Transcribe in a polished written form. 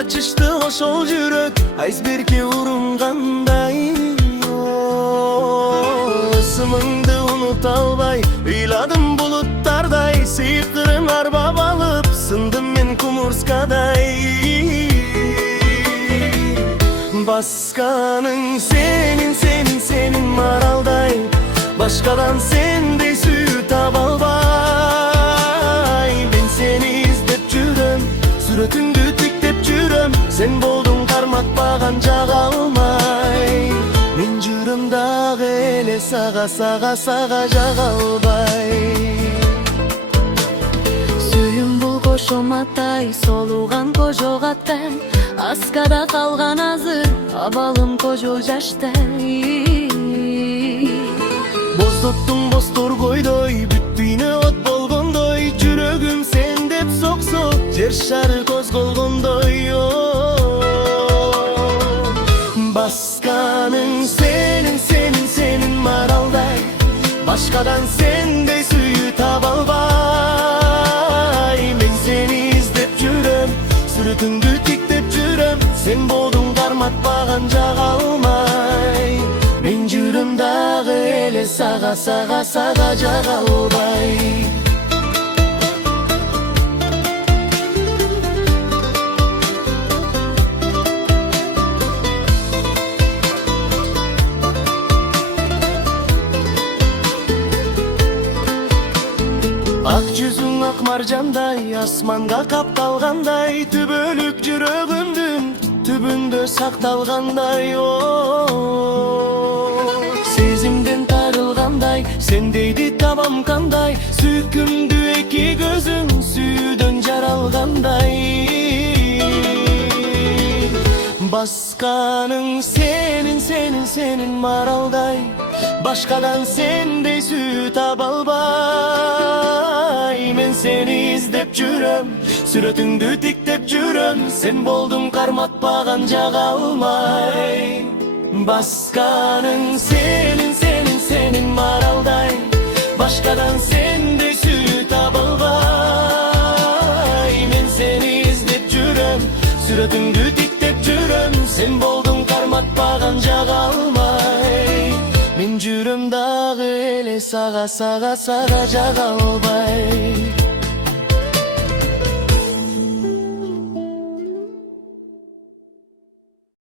Açıştı ошол жүрөк айсбергке урungандай. Ысымыңды унута албай ыйладым булуттардай, сыйкырың арбап алып сындым мен кумурскадай. Басканың сенин маралдай, башкадан сендей сүйүү таба албай. Мен сени издеп жүрөм, сүрөтүңдү тиктеп жүрөм, сен болдуң карматпаган жага алмай. Мен жүрөм дагы эле сага жага албай. Сүйүм бул кошоматай, солуган кожогаттай, аскада калган азыр абалым кожо жаштай. Боздоттуң бостор койдой, бүттүйүнө от болгондой, жүрөгүм сен деп соксо, жер шары козголгондой. Басканың сенин маралдай, башкадан сендей сүйүү таба албай. Мен сени издеп жүрөм, сүрөтүңдү тиктеп жүрөм, сен болдуң карматпаган жага алмай. Мен жүрөм дагы эле сага жага албай. Ак жүзүң ак маржандай, асманга капталгандай, түбөлүк жүрөгүмдүн түбүндө сакталгандай. Сезимден тарылгандай, сен дейди табам кандай, сүйкүмдү эки көзүң сүйүүдөн жаралгандай. Басканың сенин маралдай, башкадан сендей сүйүү таба албай. Мен сени издеп жүрөм, сүрөтүңдү тиктеп жүрөм, сен болдуң карматпаган жага алмай. Басканың сенин маралдай, башкадан сендей сүйүү таба албай. Мен сени издеп жүрөм, сүрөтүңдү тиктеп жүрөм, сен болдуң карматпаган жага алмай. Мен жүрөм дагы эле сага жага албай.